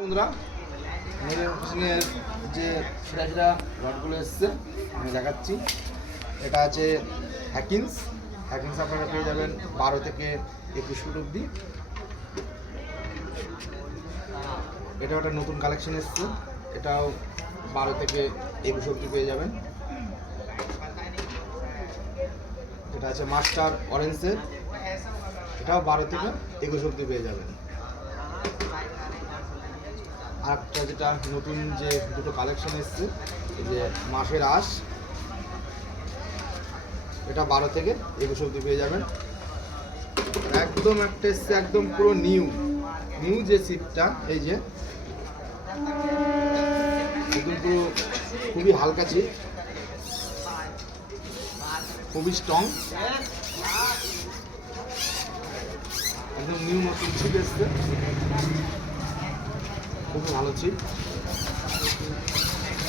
বন্ধুরা মেয়ের ফিশিংয়ের যে সেরা রডগুলো এসছে, আমি দেখাচ্ছি। এটা আছে হ্যাকিন্স হ্যাকিন্স আপনারা পেয়ে যাবেন বারো থেকে একুশ ফুট অবধি। এটা একটা নতুন কালেকশন এসছে। এটাও বারো থেকে একুশ অবধি পেয়ে যাবেন। এটা আছে মাস্টার অরেঞ্জের এটাও বারো থেকে একুশ অবধি পেয়ে যাবেন। আর একটা যেটা নতুন যে দুটো কালেকশন এসছে, এই যে মাসের আশ, এটা বারো থেকে একুশ অব্দি পেয়ে যাবেন। একদম একটা এসছে, একদম পুরো নিউ নিউ যে সিটটা এই যে। পুরো খুবই হালকা ছিপ খুবই স্ট্রং একদম নিউ নতুন ছিপ এসছে। খুবই ভালো ছিপ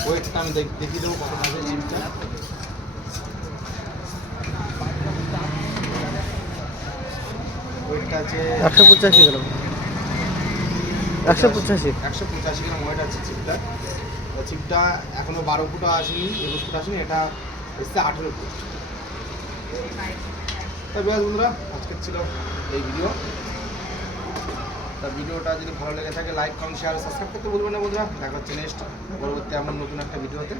ওয়েটটা আমি দেখ- দেখিয়ে দেবো কত মাসের ছিপটা ওয়েটটা আছে একশো পঁচাশি গ্রাম। একশো পঁচাশি। একশো পঁচাশি গ্রাম ওয়েট আছে চিপটা চিপটা এখনও বারো ফুট আসেনি একুশ ফুট আসেনি এটা এসছে আঠেরো ফুট। তা বেশ বন্ধুরা আজকের ছিল এই ভিডিও তা ভিডিওটা যদি ভালো লেগে থাকে লাইক কমেন্ট শেয়ার সাবস্ক্রাইব করতে বলবেন না বন্ধুরা। দেখা হচ্ছে নেক্সট পরবর্তী এমন নতুন একটা ভিডিওতে।